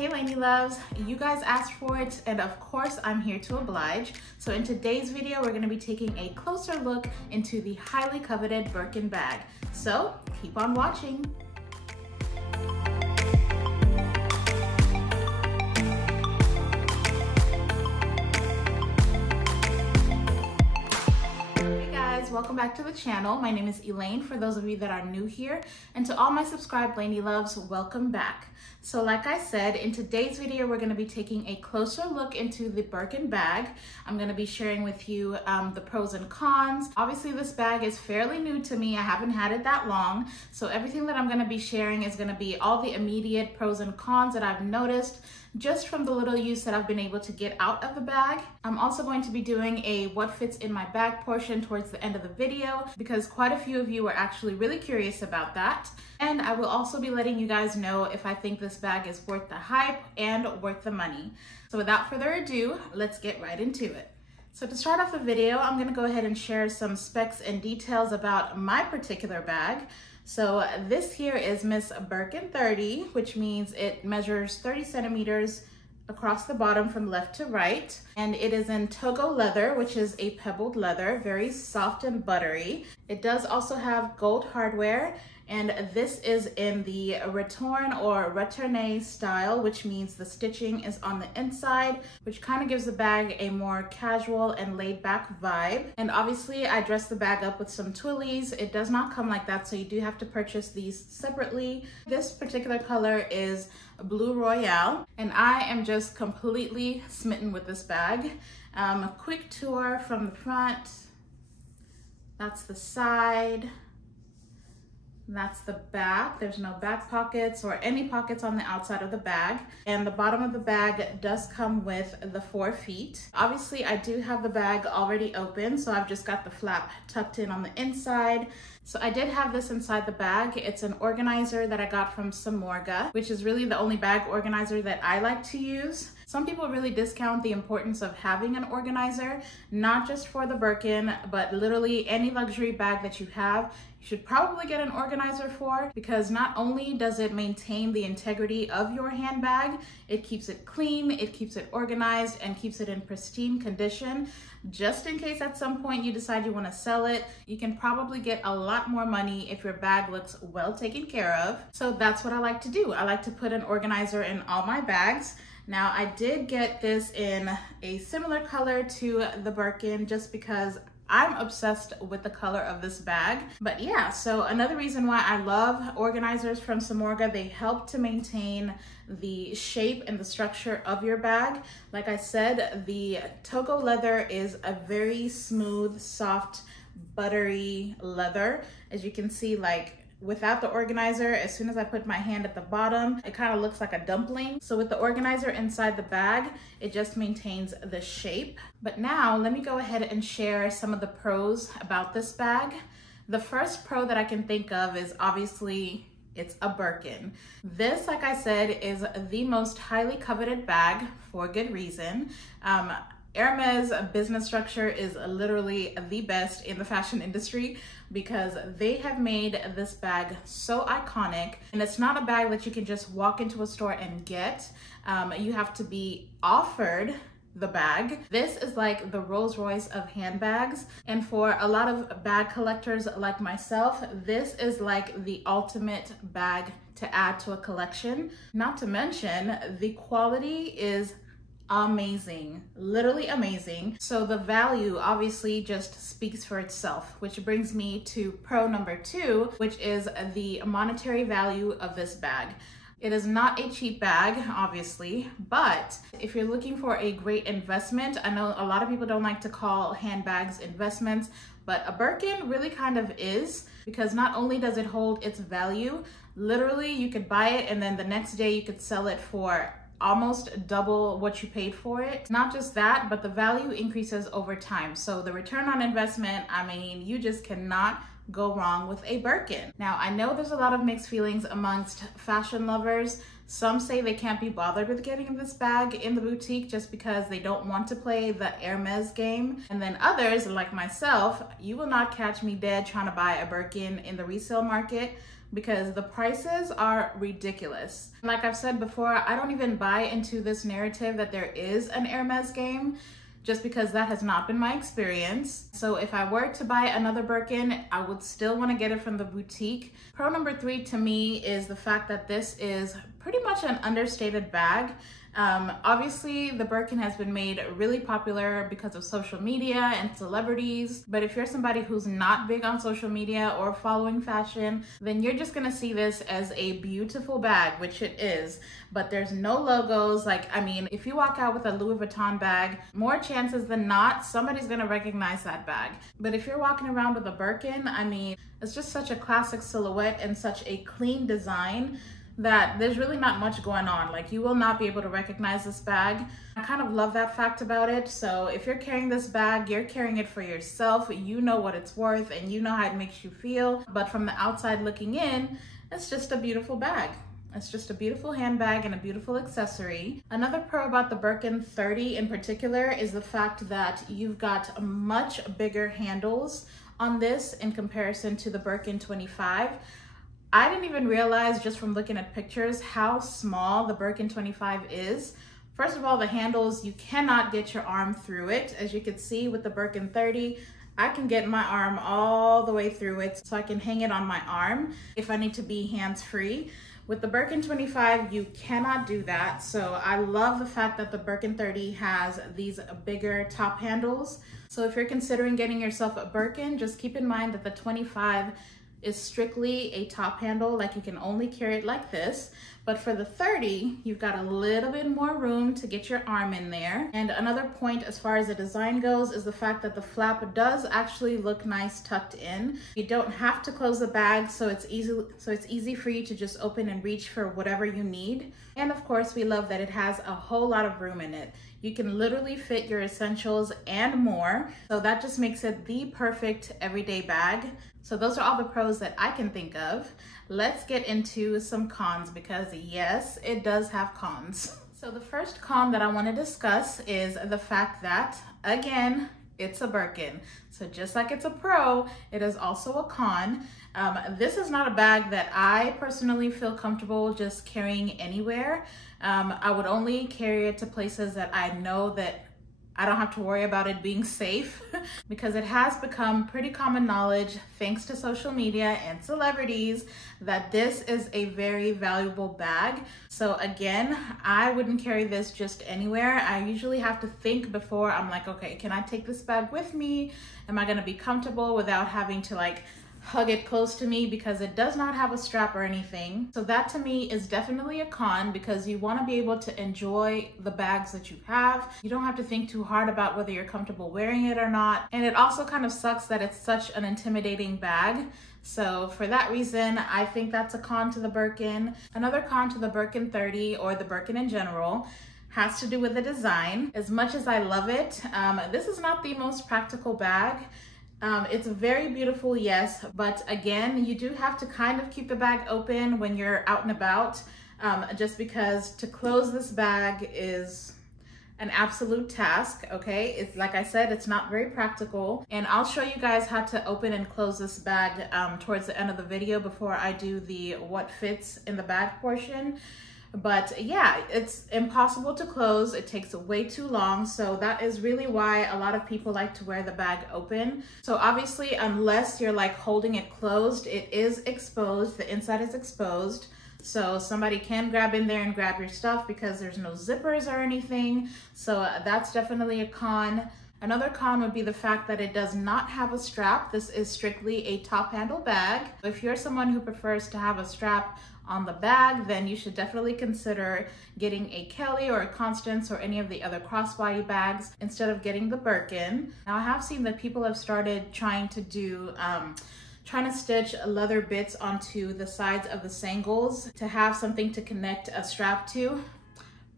Hey Lainey loves, you guys asked for it and of course I'm here to oblige. So in today's video, we're gonna be taking a closer look into the highly coveted Birkin bag. So keep on watching. Welcome back to the channel. My name is Elaine for those of you that are new here, and to all my subscribed Lainey loves, welcome back. So like I said, in today's video we're going to be taking a closer look into the Birkin bag. I'm going to be sharing with you the pros and cons. Obviously this bag is fairly new to me. I haven't had it that long, so everything that I'm going to be sharing is going to be all the immediate pros and cons that I've noticed just from the little use that I've been able to get out of the bag. I'm also going to be doing a what fits in my bag portion towards the end of the video because quite a few of you were actually really curious about that. And I will also be letting you guys know if I think this bag is worth the hype and worth the money. So without further ado, let's get right into it. So to start off the video, I'm gonna go ahead and share some specs and details about my particular bag. So this here is Miss Birkin 30, which means it measures 30 centimeters across the bottom from left to right. And it is in Togo leather, which is a pebbled leather, very soft and buttery. It does also have gold hardware. And this is in the retourne or retourné style, which means the stitching is on the inside, which kind of gives the bag a more casual and laid back vibe. And obviously I dressed the bag up with some twillies. It does not come like that, so you do have to purchase these separately. This particular color is Blue Royale, and I am just completely smitten with this bag. A quick tour from the front. That's the side. That's the back. There's no back pockets or any pockets on the outside of the bag. And the bottom of the bag does come with the 4 feet. Obviously, I do have the bag already open, so I've just got the flap tucked in on the inside. So I did have this inside the bag. It's an organizer that I got from Samorga, which is really the only bag organizer that I like to use. Some people really discount the importance of having an organizer, not just for the Birkin, but literally any luxury bag that you have, you should probably get an organizer for, because not only does it maintain the integrity of your handbag, it keeps it clean, it keeps it organized, and keeps it in pristine condition. Just in case at some point you decide you want to sell it, you can probably get a lot more money if your bag looks well taken care of. So that's what I like to do. I like to put an organizer in all my bags. Now I did get this in a similar color to the Birkin just because I'm obsessed with the color of this bag. But yeah, so another reason why I love organizers from Samorga, they help to maintain the shape and the structure of your bag. Like I said, the Togo leather is a very smooth, soft, buttery leather. As you can see, like without the organizer, as soon as I put my hand at the bottom, it kind of looks like a dumpling. So with the organizer inside the bag, it just maintains the shape. But now let me go ahead and share some of the pros about this bag. The first pro that I can think of is obviously it's a Birkin. This, like I said, is the most highly coveted bag for good reason. Hermès business structure is literally the best in the fashion industry because they have made this bag so iconic, and it's not a bag that you can just walk into a store and get. You have to be offered the bag. This is like the Rolls Royce of handbags, and for a lot of bag collectors like myself, this is like the ultimate bag to add to a collection. Not to mention the quality is amazing, literally amazing. So the value obviously just speaks for itself, which brings me to pro number 2, which is the monetary value of this bag. It is not a cheap bag, obviously, but if you're looking for a great investment, I know a lot of people don't like to call handbags investments, but a Birkin really kind of is, because not only does it hold its value, literally you could buy it and then the next day you could sell it for almost double what you paid for it. Not just that, but the value increases over time. So the return on investment, I mean, you just cannot go wrong with a Birkin. Now, I know there's a lot of mixed feelings amongst fashion lovers. Some say they can't be bothered with getting this bag in the boutique just because they don't want to play the Hermès game. And then others, like myself, you will not catch me dead trying to buy a Birkin in the resale market. because the prices are ridiculous. Like I've said before, I don't even buy into this narrative that there is an Hermès game, just because that has not been my experience. So if I were to buy another Birkin, I would still want to get it from the boutique. Pro number 3 to me is the fact that this is pretty much an understated bag. Obviously the Birkin has been made really popular because of social media and celebrities, but if you're somebody who's not big on social media or following fashion, then you're just gonna see this as a beautiful bag, which it is, but there's no logos. Like, I mean, if you walk out with a Louis Vuitton bag, more chances than not, somebody's gonna recognize that bag. But if you're walking around with a Birkin, I mean, it's just such a classic silhouette and such a clean design that there's really not much going on. Like, you will not be able to recognize this bag. I kind of love that fact about it. So if you're carrying this bag, you're carrying it for yourself. You know what it's worth and you know how it makes you feel. But from the outside looking in, it's just a beautiful bag. It's just a beautiful handbag and a beautiful accessory. Another pro about the Birkin 30 in particular is the fact that you've got much bigger handles on this in comparison to the Birkin 25. I didn't even realize just from looking at pictures how small the Birkin 25 is. First of all, the handles, you cannot get your arm through it. As you can see with the Birkin 30, I can get my arm all the way through it, so I can hang it on my arm if I need to be hands-free. With the Birkin 25, you cannot do that. So I love the fact that the Birkin 30 has these bigger top handles. So if you're considering getting yourself a Birkin, just keep in mind that the 25 is strictly a top handle, like you can only carry it like this. But for the 30, you've got a little bit more room to get your arm in there. And another point as far as the design goes is the fact that the flap does actually look nice tucked in. You don't have to close the bag, so it's easy for you to just open and reach for whatever you need. And of course, we love that it has a whole lot of room in it. You can literally fit your essentials and more. So that just makes it the perfect everyday bag. So those are all the pros that I can think of. Let's get into some cons, because yes, it does have cons. So the first con that I want to discuss is the fact that, again, it's a Birkin. So just like it's a pro, it is also a con. This is not a bag that I personally feel comfortable just carrying anywhere. I would only carry it to places that I know that I don't have to worry about it being safe, because it has become pretty common knowledge, thanks to social media and celebrities, that this is a very valuable bag. So again, I wouldn't carry this just anywhere. I usually have to think before I'm like, okay, can I take this bag with me? Am I gonna be comfortable without having to like hug it close to me, because it does not have a strap or anything. So that to me is definitely a con, because you want to be able to enjoy the bags that you have. You don't have to think too hard about whether you're comfortable wearing it or not. And it also kind of sucks that it's such an intimidating bag. So for that reason, I think that's a con to the Birkin. Another con to the Birkin 30, or the Birkin in general, has to do with the design. As much as I love it, this is not the most practical bag. It's very beautiful, yes, but again, you do have to kind of keep the bag open when you're out and about, just because to close this bag is an absolute task, okay? It's like I said, it's not very practical, and I'll show you guys how to open and close this bag towards the end of the video before I do the what fits in the bag portion. But yeah, it's impossible to close. It takes way too long. So that is really why a lot of people like to wear the bag open. So obviously, unless you're like holding it closed, it is exposed. The inside is exposed. So somebody can grab in there and grab your stuff, because there's no zippers or anything. So that's definitely a con. Another con would be the fact that it does not have a strap. This is strictly a top handle bag. If you're someone who prefers to have a strap on the bag, then you should definitely consider getting a Kelly or a Constance or any of the other crossbody bags instead of getting the Birkin. Now I have seen that people have started trying to stitch leather bits onto the sides of the sangles to have something to connect a strap to.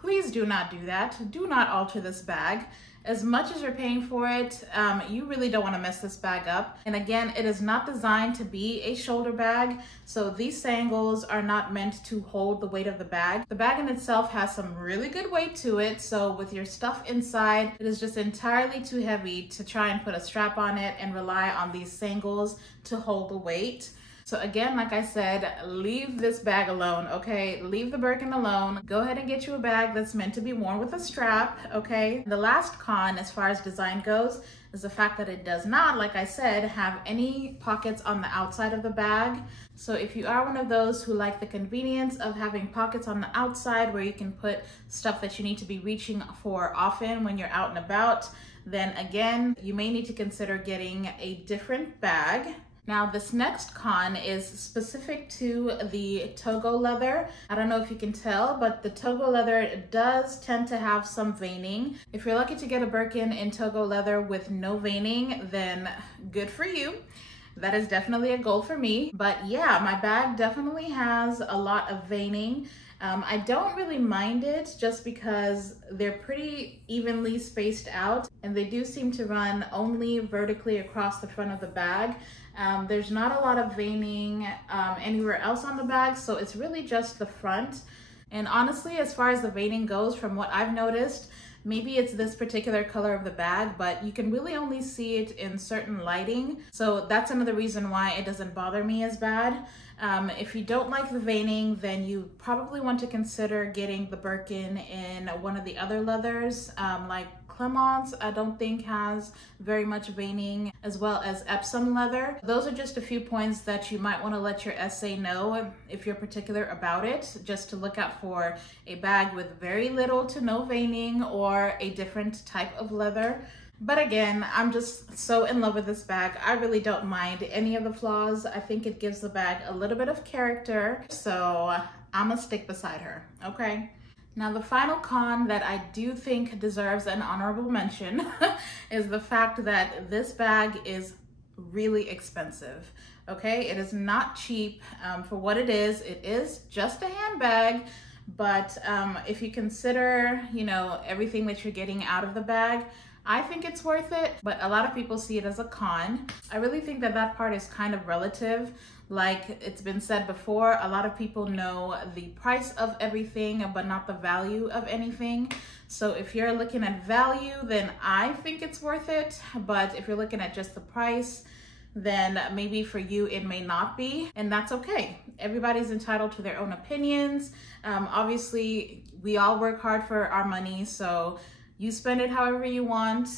Please do not do that. Do not alter this bag. As much as you're paying for it, you really don't want to mess this bag up. And again, it is not designed to be a shoulder bag, so these sangles are not meant to hold the weight of the bag. The bag in itself has some really good weight to it, so with your stuff inside, it is just entirely too heavy to try and put a strap on it and rely on these sangles to hold the weight. So again, like I said, leave this bag alone, okay? Leave the Birkin alone. Go ahead and get you a bag that's meant to be worn with a strap, okay? The last con as far as design goes is the fact that it does not, like I said, have any pockets on the outside of the bag. So if you are one of those who like the convenience of having pockets on the outside where you can put stuff that you need to be reaching for often when you're out and about, then again, you may need to consider getting a different bag. Now this next con is specific to the Togo leather. I don't know if you can tell, but the Togo leather does tend to have some veining. If you're lucky to get a Birkin in Togo leather with no veining, then good for you. That is definitely a goal for me. But yeah, my bag definitely has a lot of veining. I don't really mind it just because they're pretty evenly spaced out and they do seem to run only vertically across the front of the bag. There's not a lot of veining anywhere else on the bag, so it's really just the front. And honestly, as far as the veining goes, from what I've noticed, maybe it's this particular color of the bag, but you can really only see it in certain lighting. So that's another reason why it doesn't bother me as bad. If you don't like the veining, then you probably want to consider getting the Birkin in one of the other leathers, like Clemence, I don't think has very much veining, as well as Epsom leather. Those are just a few points that you might want to let your SA know if you're particular about it, just to look out for a bag with very little to no veining or a different type of leather. But again, I'm just so in love with this bag. I really don't mind any of the flaws. I think it gives the bag a little bit of character, so I'm gonna stick beside her, okay? Now the final con that I do think deserves an honorable mention is the fact that this bag is really expensive, okay? It is not cheap for what it is. It is just a handbag, but if you consider, you know, everything that you're getting out of the bag, I think it's worth it, but a lot of people see it as a con. I really think that that part is kind of relative. Like it's been said before, a lot of people know the price of everything, but not the value of anything. So if you're looking at value, then I think it's worth it. But if you're looking at just the price, then maybe for you it may not be, and that's okay. Everybody's entitled to their own opinions. Obviously, we all work hard for our money, so you spend it however you want.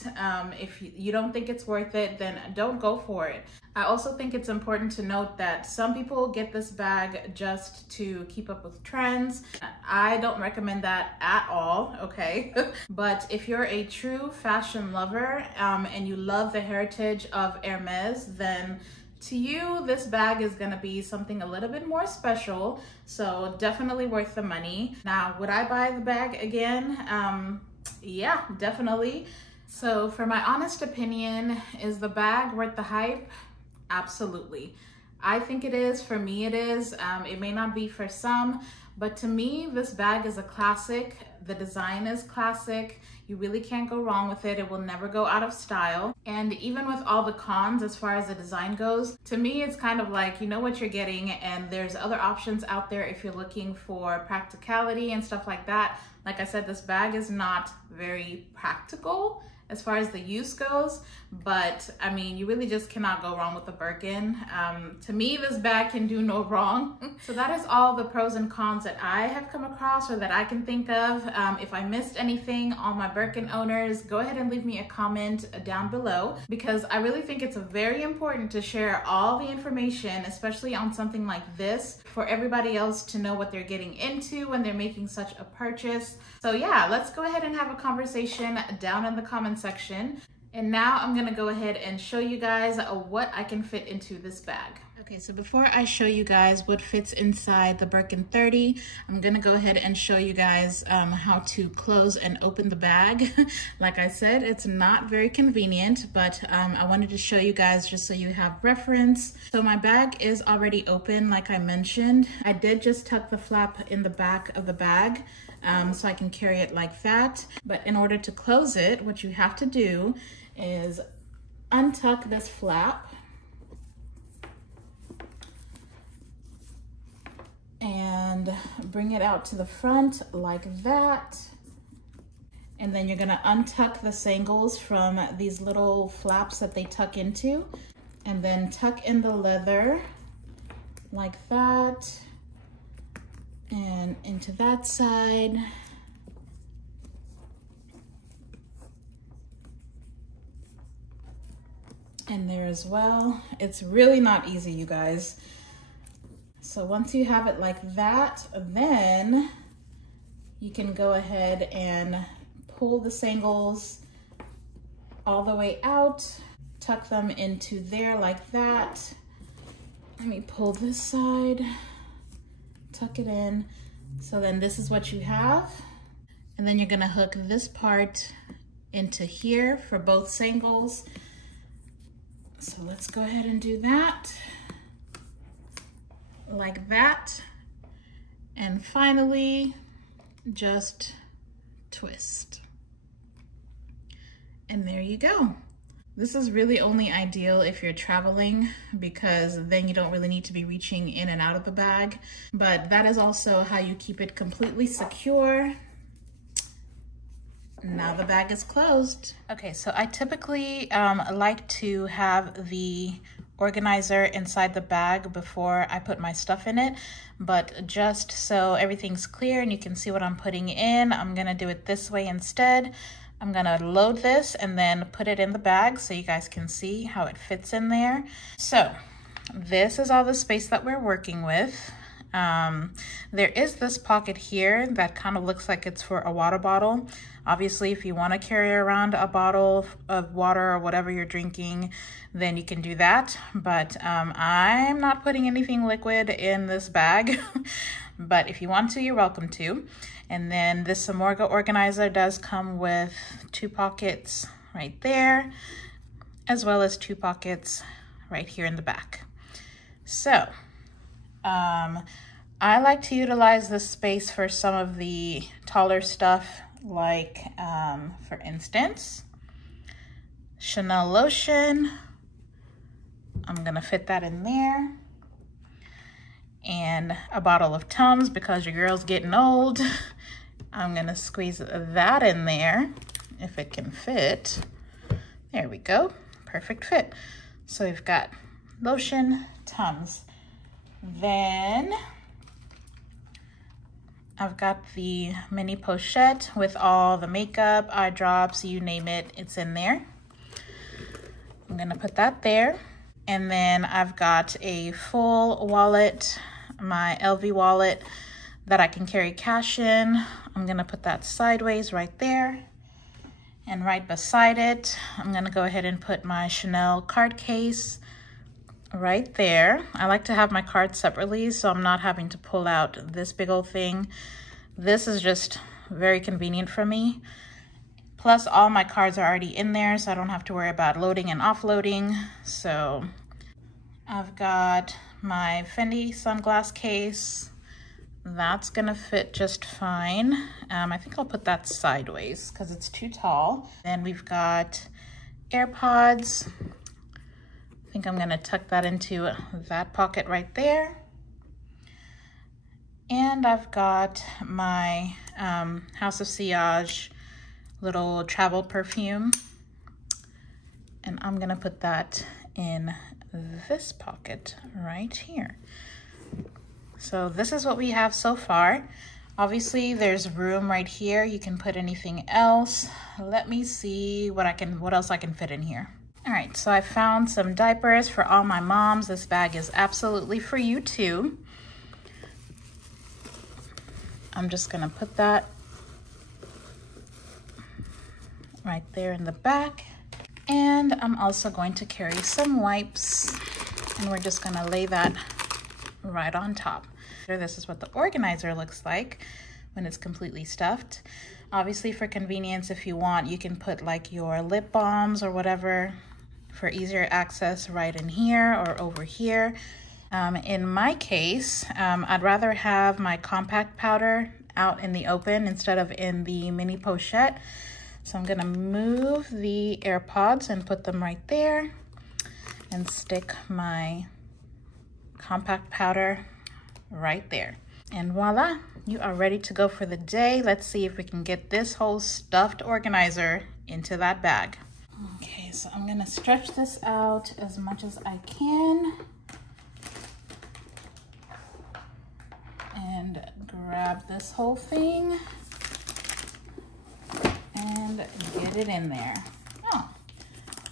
If you don't think it's worth it, then don't go for it. I also think it's important to note that some people get this bag just to keep up with trends. I don't recommend that at all, okay? But if you're a true fashion lover and you love the heritage of Hermès, then to you, this bag is gonna be something a little bit more special, so definitely worth the money. Now, would I buy the bag again? Yeah, definitely. So for my honest opinion, is the bag worth the hype? Absolutely. I think it is. For me, it is. It may not be for some, but to me, this bag is a classic. The design is classic. You really can't go wrong with it. It will never go out of style. And even with all the cons as far as the design goes, to me, it's kind of like, you know what you're getting, and there's other options out there if you're looking for practicality and stuff like that. Like I said, this bag is not very practical as far as the use goes, but I mean, you really just cannot go wrong with the Birkin. To me, this bag can do no wrong. So that is all the pros and cons that I have come across or that I can think of. If I missed anything, all my Birkin owners, go ahead and leave me a comment down below, because I really think it's very important to share all the information, especially on something like this, for everybody else to know what they're getting into when they're making such a purchase. So yeah, let's go ahead and have a conversation down in the comment section. And now I'm gonna go ahead and show you guys what I can fit into this bag. Okay, so before I show you guys what fits inside the Birkin 30, I'm gonna go ahead and show you guys how to close and open the bag. Like I said, it's not very convenient, but I wanted to show you guys just so you have reference. So my bag is already open, like I mentioned. I did just tuck the flap in the back of the bag, so I can carry it like that. But in order to close it, what you have to do is untuck this flap and bring it out to the front like that. And then you're gonna untuck the sangles from these little flaps that they tuck into, and then tuck in the leather like that, and into that side. And there as well. It's really not easy, you guys. So once you have it like that, then you can go ahead and pull the sangles all the way out, tuck them into there like that. Let me pull this side, tuck it in. So then this is what you have. And then you're gonna hook this part into here for both sangles. So let's go ahead and do that, like that. And finally, just twist. And there you go. This is really only ideal if you're traveling, because then you don't really need to be reaching in and out of the bag. But that is also how you keep it completely secure. Now the bag is closed. Okay, so I typically like to have the organizer inside the bag before I put my stuff in it, but just so everything's clear and you can see what I'm putting in, I'm gonna do it this way instead. I'm gonna load this and then put it in the bag so you guys can see how it fits in there. So this is all the space that we're working with. There is this pocket here that kind of looks like it's for a water bottle. Obviously, if you want to carry around a bottle of water or whatever you're drinking, then you can do that. But I'm not putting anything liquid in this bag. But if you want to, you're welcome to. And then this samorga organizer does come with 2 pockets right there, as well as 2 pockets right here in the back. So I like to utilize this space for some of the taller stuff, like for instance, Chanel lotion. I'm gonna fit that in there. And a bottle of Tums, because your girl's getting old. I'm gonna squeeze that in there if it can fit. There we go, perfect fit. So we've got lotion, Tums. Then I've got the mini pochette with all the makeup, eye drops, you name it, it's in there. I'm gonna put that there. And then I've got a full wallet, my LV wallet that I can carry cash in. I'm gonna put that sideways right there. And right beside it, I'm gonna go ahead and put my Chanel card case right there. I like to have my cards separately so I'm not having to pull out this big old thing. This is just very convenient for me. Plus all my cards are already in there, so I don't have to worry about loading and offloading. So I've got my Fendi sunglass case. That's gonna fit just fine. I think I'll put that sideways because it's too tall. Then we've got AirPods. I think I'm gonna tuck that into that pocket right there. And I've got my House of Sillage little travel perfume. And I'm gonna put that in this pocket right here. So this is what we have so far. Obviously there's room right here. You can put anything else. Let me see what else I can fit in here. All right, so I found some diapers for all my moms. This bag is absolutely for you too. I'm just gonna put that right there in the back. And I'm also going to carry some wipes, and we're just gonna lay that right on top. This is what the organizer looks like when it's completely stuffed. Obviously for convenience, if you want, you can put like your lip balms or whatever for easier access right in here or over here. In my case, I'd rather have my compact powder out in the open instead of in the mini pochette. So I'm gonna move the AirPods and put them right there and stick my compact powder right there. And voila, you are ready to go for the day. Let's see if we can get this whole stuffed organizer into that bag. Okay, so I'm gonna stretch this out as much as I can. and grab this whole thing and get it in there. Oh,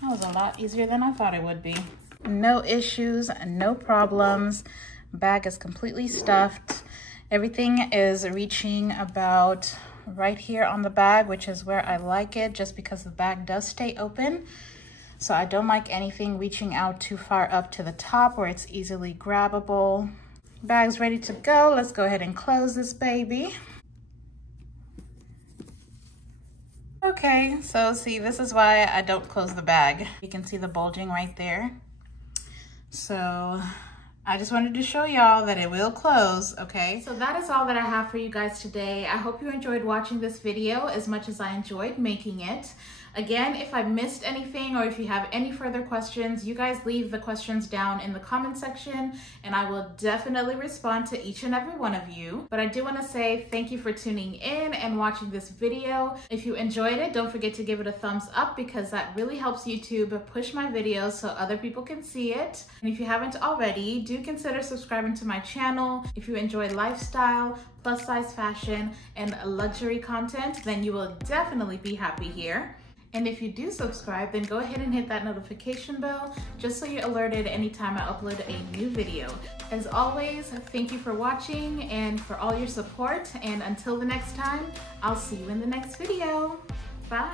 that was a lot easier than I thought it would be. No issues, no problems. Bag is completely stuffed. Everything is reaching about right here on the bag, which is where I like it, just because the bag does stay open. So I don't like anything reaching out too far up to the top where it's easily grabbable. Bag's ready to go. Let's go ahead and close this baby. Okay, so see, this is why I don't close the bag. You can see the bulging right there. So I just wanted to show y'all that it will close, okay? So that is all that I have for you guys today. I hope you enjoyed watching this video as much as I enjoyed making it. Again, if I missed anything or if you have any further questions, you guys leave the questions down in the comment section and I will definitely respond to each and every one of you. But I do want to say thank you for tuning in and watching this video. If you enjoyed it, don't forget to give it a thumbs up because that really helps YouTube push my videos so other people can see it. And if you haven't already, do consider subscribing to my channel. If you enjoy lifestyle, plus size fashion, and luxury content, then you will definitely be happy here. And if you do subscribe, then go ahead and hit that notification bell just so you're alerted anytime I upload a new video. As always, thank you for watching and for all your support. And until the next time, I'll see you in the next video. Bye.